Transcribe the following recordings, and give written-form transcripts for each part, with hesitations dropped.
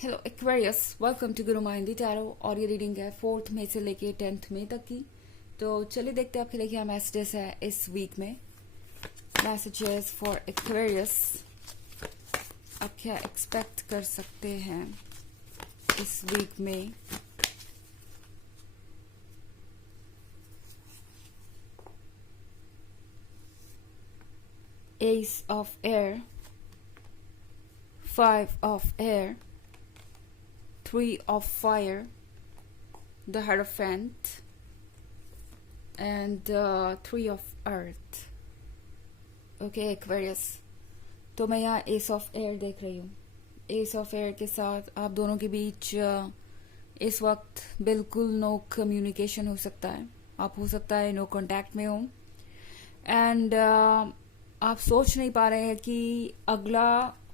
Hello Aquarius, welcome to Guru माइंडी tarot. और ये reading है 4th मई से लेके 10th मई तक की। तो चलिए देखते हैं आपके लिए क्या मैसेजेस है इस वीक में। मैसेजेस फॉर एक्वेरियस, आप क्या एक्सपेक्ट कर सकते हैं इस वीक में। S of air, 5 of air, 3 of fire, the Hierophant, and 3 of earth. Okay, Aquarius. तो मैं यहाँ एस ऑफ एयर देख रही हूँ। एस ऑफ एयर के साथ आप दोनों के बीच इस वक्त बिल्कुल नो कम्युनिकेशन हो सकता है। आप हो सकता है नो कांटेक्ट में हो एंड आप सोच नहीं पा रहे हैं कि अगला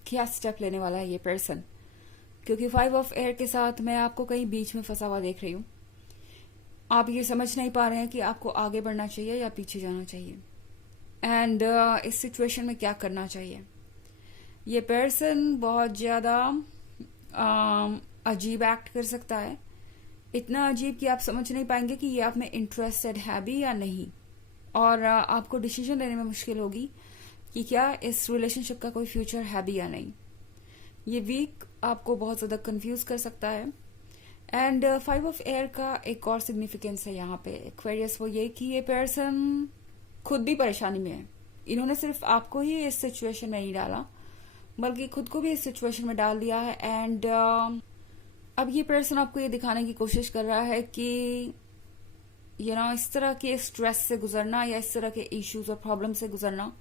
क्या स्टेप लेने वाला है ये पर्सन, क्योंकि 5 ऑफ एयर के साथ मैं आपको कहीं बीच में फंसा हुआ देख रही हूँ। आप ये समझ नहीं पा रहे हैं कि आपको आगे बढ़ना चाहिए या पीछे जाना चाहिए एंड इस सिचुएशन में क्या करना चाहिए। ये पर्सन बहुत ज़्यादा अजीब एक्ट कर सकता है, इतना अजीब कि आप समझ नहीं पाएंगे कि ये आप में इंटरेस्टेड है भी या नहीं, और आपको डिसीजन लेने में मुश्किल होगी कि क्या इस रिलेशनशिप का कोई फ्यूचर है भी या नहीं। ये वीक आपको बहुत ज़्यादा कंफ्यूज कर सकता है एंड 5 ऑफ एयर का एक और सिग्निफिकेंस है यहाँ पे एक्वेरियस, वो ये कि ये पर्सन खुद भी परेशानी में है। इन्होंने सिर्फ आपको ही इस सिचुएशन में नहीं डाला बल्कि खुद को भी इस सिचुएशन में डाल दिया है एंड अब ये पर्सन आपको ये दिखाने की कोशिश कर रहा है कि इस तरह के स्ट्रेस से गुजरना या इस तरह के इश्यूज और प्रॉब्लम से गुजरना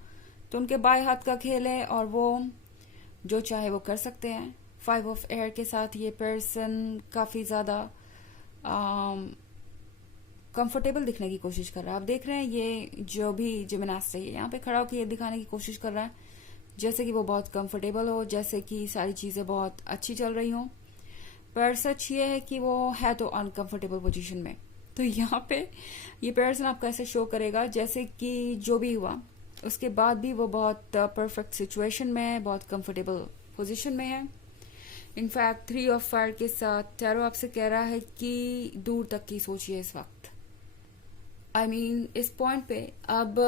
तो उनके बाएं हाथ का खेल है और वो जो चाहे वो कर सकते हैं। 5 ऑफ एयर के साथ ये पर्सन काफी ज्यादा कंफर्टेबल दिखने की कोशिश कर रहा है। आप देख रहे हैं ये जो भी जिम्नास्ट है यहाँ पे खड़ा होकर ये दिखाने की कोशिश कर रहा है जैसे कि वो बहुत कंफर्टेबल हो, जैसे कि सारी चीजें बहुत अच्छी चल रही हों, पर सच ये है कि वो है तो अनकंफर्टेबल पोजीशन में। तो यहाँ पे ये पर्सन आपको ऐसे शो करेगा जैसे कि जो भी हुआ उसके बाद भी वो बहुत परफेक्ट सिचुएशन में है, बहुत कंफर्टेबल पोजीशन में है। इनफैक्ट 3 ऑफ फायर के साथ टैरो आपसे कह रहा है कि दूर तक की सोचिए इस वक्त। I mean, इस पॉइंट पे अब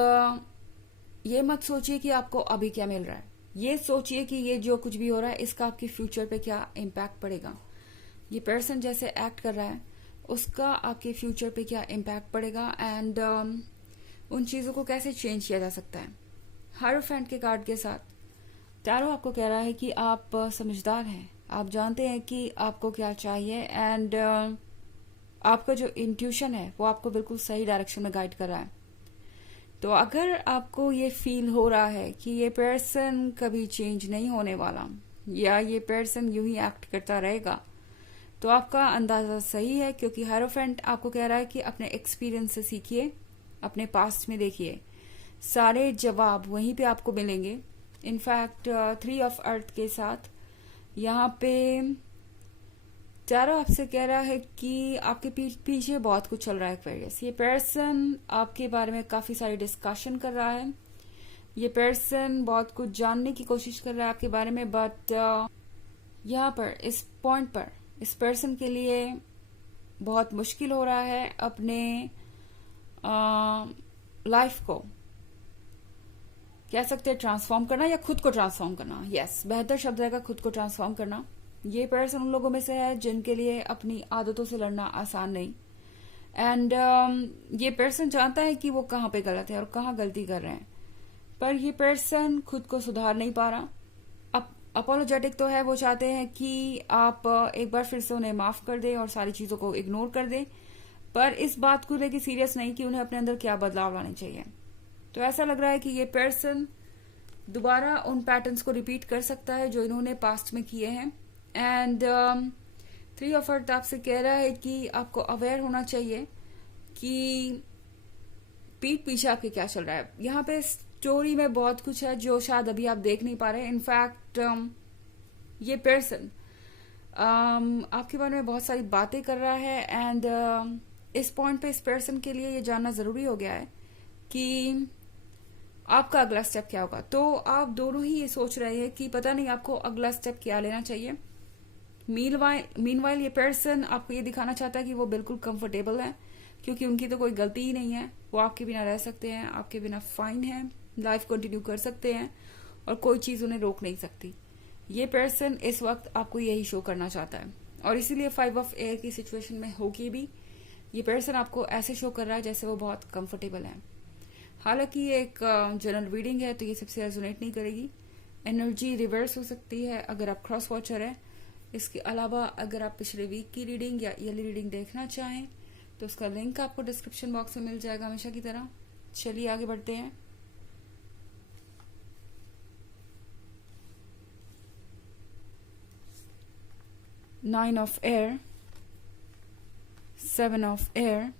ये मत सोचिए कि आपको अभी क्या मिल रहा है, ये सोचिए कि ये जो कुछ भी हो रहा है इसका आपके फ्यूचर पे क्या इम्पैक्ट पड़ेगा। ये पर्सन जैसे एक्ट कर रहा है उसका आपके फ्यूचर पे क्या इम्पैक्ट पड़ेगा एंड उन चीजों को कैसे चेंज किया जा सकता है। हायरोफेंट के कार्ड के साथ टैरो आपको कह रहा है कि आप समझदार हैं, आप जानते हैं कि आपको क्या चाहिए एंड आपका जो इंट्यूशन है वो आपको बिल्कुल सही डायरेक्शन में गाइड कर रहा है। तो अगर आपको ये फील हो रहा है कि ये पर्सन कभी चेंज नहीं होने वाला या ये पर्सन यूं ही एक्ट करता रहेगा तो आपका अंदाजा सही है, क्योंकि हायरोफेंट आपको कह रहा है कि अपने एक्सपीरियंस से सीखिए, अपने पास्ट में देखिए, सारे जवाब वहीं पे आपको मिलेंगे। इनफैक्ट 3 ऑफ अर्थ के साथ यहाँ पे टैरो आपसे कह रहा है कि आपके पीछे बहुत कुछ चल रहा है एक्वेरियस। ये पर्सन आपके बारे में काफी सारी डिस्कशन कर रहा है, ये पर्सन बहुत कुछ जानने की कोशिश कर रहा है आपके बारे में, बट यहाँ पर इस पॉइंट पर इस पर्सन के लिए बहुत मुश्किल हो रहा है अपने लाइफ को कह सकते हैं ट्रांसफॉर्म करना या खुद को ट्रांसफॉर्म करना। यस, बेहतर शब्द रहेगा खुद को ट्रांसफॉर्म करना। ये पर्सन उन लोगों में से है जिनके लिए अपनी आदतों से लड़ना आसान नहीं एंड ये पर्सन जानता है कि वो कहाँ पे गलत है और कहाँ गलती कर रहे हैं, पर ये पर्सन खुद को सुधार नहीं पा रहा। अपोलोजेटिक तो है, वो चाहते हैं कि आप एक बार फिर से उन्हें माफ कर दें और सारी चीजों को इग्नोर कर दें, पर इस बात को लेकर सीरियस नहीं कि उन्हें अपने अंदर क्या बदलाव लाने चाहिए। तो ऐसा लग रहा है कि ये पर्सन दोबारा उन पैटर्न्स को रिपीट कर सकता है जो इन्होंने पास्ट में किए हैं एंड 3 ऑफ अर्थ आपसे कह रहा है कि आपको अवेयर होना चाहिए कि पीठ पीछे आपके क्या चल रहा है। यहाँ पे स्टोरी में बहुत कुछ है जो शायद अभी आप देख नहीं पा रहे। इनफैक्ट ये पर्सन आपके बारे में बहुत सारी बातें कर रहा है एंड इस पॉइंट पे इस पर्सन के लिए ये जानना जरूरी हो गया है कि आपका अगला स्टेप क्या होगा। तो आप दोनों ही ये सोच रहे हैं कि पता नहीं आपको अगला स्टेप क्या लेना चाहिए मीनवाइल ये पर्सन आपको ये दिखाना चाहता है कि वो बिल्कुल कंफर्टेबल है, क्योंकि उनकी तो कोई गलती ही नहीं है, वो आपके बिना रह सकते हैं, आपके बिना फाइन है, लाइफ कंटिन्यू कर सकते हैं और कोई चीज उन्हें रोक नहीं सकती। ये पर्सन इस वक्त आपको यही शो करना चाहता है और इसीलिए 5 ऑफ एयर की सिचुएशन में होके भी ये पर्सन आपको ऐसे शो कर रहा है जैसे वो बहुत कंफर्टेबल है। हालांकि ये एक जनरल रीडिंग है तो ये सबसे रेजोनेट नहीं करेगी। एनर्जी रिवर्स हो सकती है अगर आप क्रॉस वॉचर है। इसके अलावा अगर आप पिछले वीक की रीडिंग या ईयरली रीडिंग देखना चाहें तो उसका लिंक आपको डिस्क्रिप्शन बॉक्स में मिल जाएगा हमेशा की तरह। चलिए आगे बढ़ते हैं। Nine of air, 7 of air,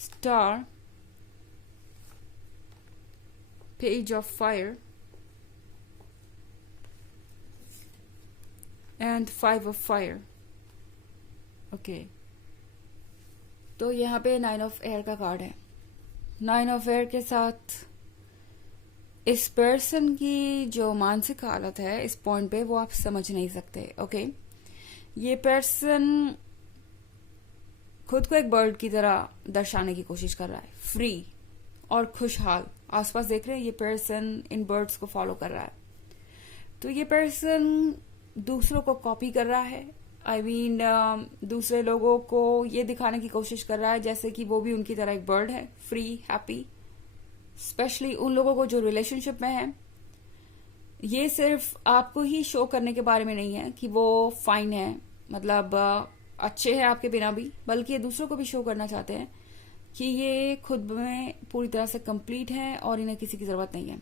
star, page of fire and 5 of fire. Okay, तो यहाँ पे 9 ऑफ एयर का कार्ड है। 9 ऑफ एयर के साथ इस पर्सन की जो मानसिक हालत है इस पॉइंट पे वो आप समझ नहीं सकते। ओके, ये पर्सन खुद को एक बर्ड की तरह दर्शाने की कोशिश कर रहा है, फ्री और खुशहाल। आसपास देख रहे हैं ये पर्सन इन बर्ड्स को फॉलो कर रहा है। तो ये पर्सन दूसरों को कॉपी कर रहा है। आई मीन दूसरे लोगों को ये दिखाने की कोशिश कर रहा है जैसे कि वो भी उनकी तरह एक बर्ड है, फ्री, हैप्पी। स्पेशली उन लोगों को जो रिलेशनशिप में है। ये सिर्फ आपको ही शो करने के बारे में नहीं है कि वो फाइन है, मतलब अच्छे हैं आपके बिना भी, बल्कि ये दूसरों को भी शो करना चाहते हैं कि ये खुद में पूरी तरह से कंप्लीट है और इन्हें किसी की जरूरत नहीं है।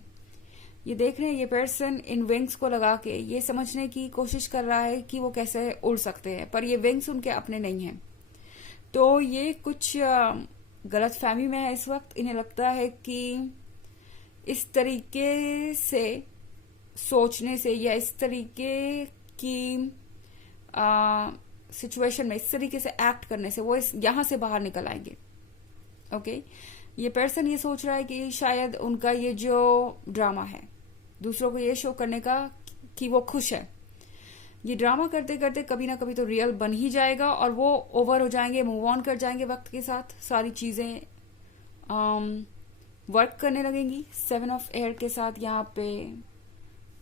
ये देख रहे हैं ये पर्सन इन विंग्स को लगा के ये समझने की कोशिश कर रहा है कि वो कैसे उड़ सकते हैं, पर ये विंग्स उनके अपने नहीं हैं। तो ये कुछ गलत फहमी में है इस वक्त। इन्हें लगता है कि इस तरीके से सोचने से या इस तरीके की सिचुएशन में इस तरीके से एक्ट करने से वो यहां से बाहर निकल आएंगे। ओके, ये पर्सन ये सोच रहा है कि शायद उनका ये जो ड्रामा है दूसरों को ये शो करने का कि वो खुश है, ये ड्रामा करते करते कभी ना कभी तो रियल बन ही जाएगा और वो ओवर हो जाएंगे, मूव ऑन कर जाएंगे वक्त के साथ। सारी चीजें वर्क करने लगेंगी। 7 ऑफ एयर के साथ यहाँ पे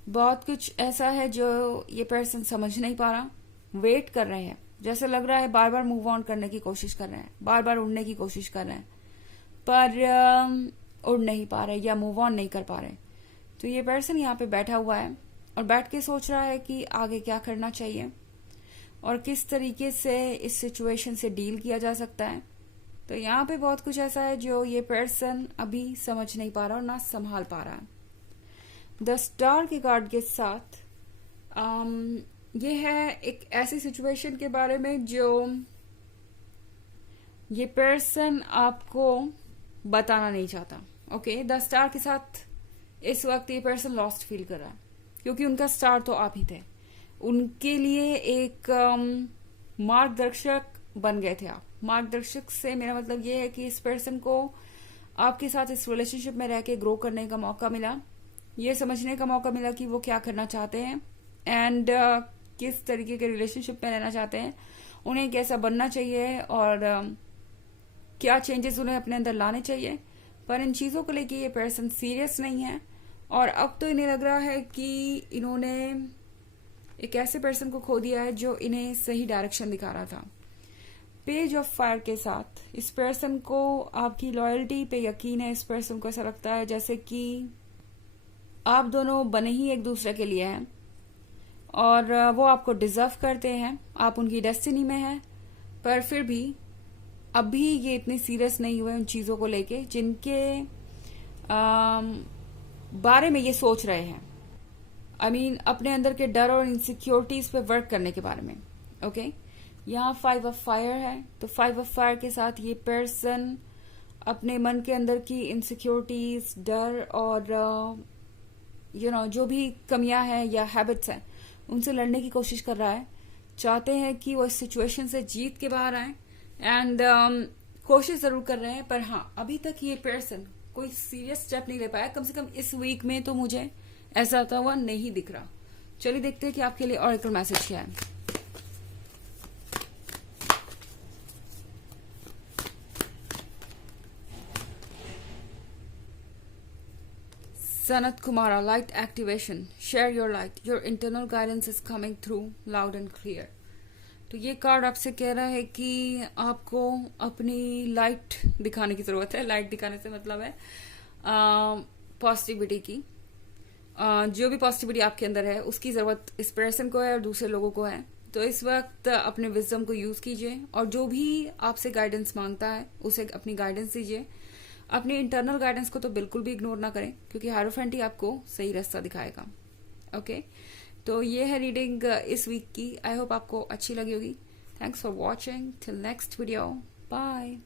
बहुत कुछ ऐसा है जो ये पर्सन समझ नहीं पा रहा, वेट कर रहे हैं। जैसे लग रहा है बार बार मूव ऑन करने की कोशिश कर रहे हैं, बार बार उड़ने की कोशिश कर रहे हैं, पर उड़ नहीं पा रहे या मूव ऑन नहीं कर पा रहे। तो ये पर्सन यहाँ पे बैठा हुआ है और बैठ के सोच रहा है कि आगे क्या करना चाहिए और किस तरीके से इस सिचुएशन से डील किया जा सकता है। तो यहाँ पे बहुत कुछ ऐसा है जो ये पर्सन अभी समझ नहीं पा रहा और ना संभाल पा रहा है। द स्टार के कार्ड के साथ ये है एक ऐसी सिचुएशन के बारे में जो ये पर्सन आपको बताना नहीं चाहता। ओके, द स्टार के साथ इस वक्त ये पर्सन लॉस्ट फील कर रहा है क्योंकि उनका स्टार तो आप ही थे। उनके लिए एक मार्गदर्शक बन गए थे आप। मार्गदर्शक से मेरा मतलब ये है कि इस पर्सन को आपके साथ इस रिलेशनशिप में रह के ग्रो करने का मौका मिला, ये समझने का मौका मिला कि वो क्या करना चाहते हैं एंड किस तरीके के रिलेशनशिप में रहना चाहते हैं, उन्हें कैसा बनना चाहिए और क्या चेंजेस उन्हें अपने अंदर लाने चाहिए। पर इन चीजों को लेके ये पर्सन सीरियस नहीं है और अब तो इन्हें लग रहा है कि इन्होंने एक ऐसे पर्सन को खो दिया है जो इन्हें सही डायरेक्शन दिखा रहा था। पेज ऑफ फायर के साथ इस पर्सन को आपकी लॉयल्टी पे यकीन है। इस पर्सन को ऐसा लगता है जैसे कि आप दोनों बने ही एक दूसरे के लिए हैं और वो आपको डिजर्व करते हैं, आप उनकी डेस्टिनी में हैं, पर फिर भी अभी ये इतने सीरियस नहीं हुए उन चीजों को लेके जिनके बारे में ये सोच रहे हैं। आई मीन अपने अंदर के डर और इनसिक्योरिटीज पे वर्क करने के बारे में। ओके, यहाँ 5 ऑफ फायर है तो 5 ऑफ फायर के साथ ये पर्सन अपने मन के अंदर की इनसिक्योरिटीज, डर और जो भी कमियां हैं या हैबिट्स हैं उनसे लड़ने की कोशिश कर रहा है। चाहते हैं कि वो इस सिचुएशन से जीत के बाहर आए एंड कोशिश जरूर कर रहे हैं, पर हाँ अभी तक ये पर्सन कोई सीरियस स्टेप नहीं ले पाया। कम से कम इस वीक में तो मुझे ऐसा होता हुआ नहीं दिख रहा। चलिए देखते हैं कि आपके लिए ऑरेकल मैसेज क्या है। Sanat Kumara, light activation. Share your light. Your internal guidance is coming through loud and clear. तो ये कार्ड आपसे कह रहा है कि आपको अपनी लाइट दिखाने की जरूरत है। लाइट दिखाने से मतलब है पॉजिटिविटी की। जो भी पॉजिटिविटी आपके अंदर है उसकी जरूरत इस पर्सन को है और दूसरे लोगों को है। तो इस वक्त अपने विजडम को यूज कीजिए और जो भी आपसे गाइडेंस मांगता है उसे अपनी गाइडेंस दीजिए। अपनी इंटरनल गाइडेंस को तो बिल्कुल भी इग्नोर ना करें, क्योंकि हायरोफेंट ही आपको सही रास्ता दिखाएगा। ओके, तो ये है रीडिंग इस वीक की। आई होप आपको अच्छी लगी होगी। Thanks for watching. Till next video, bye.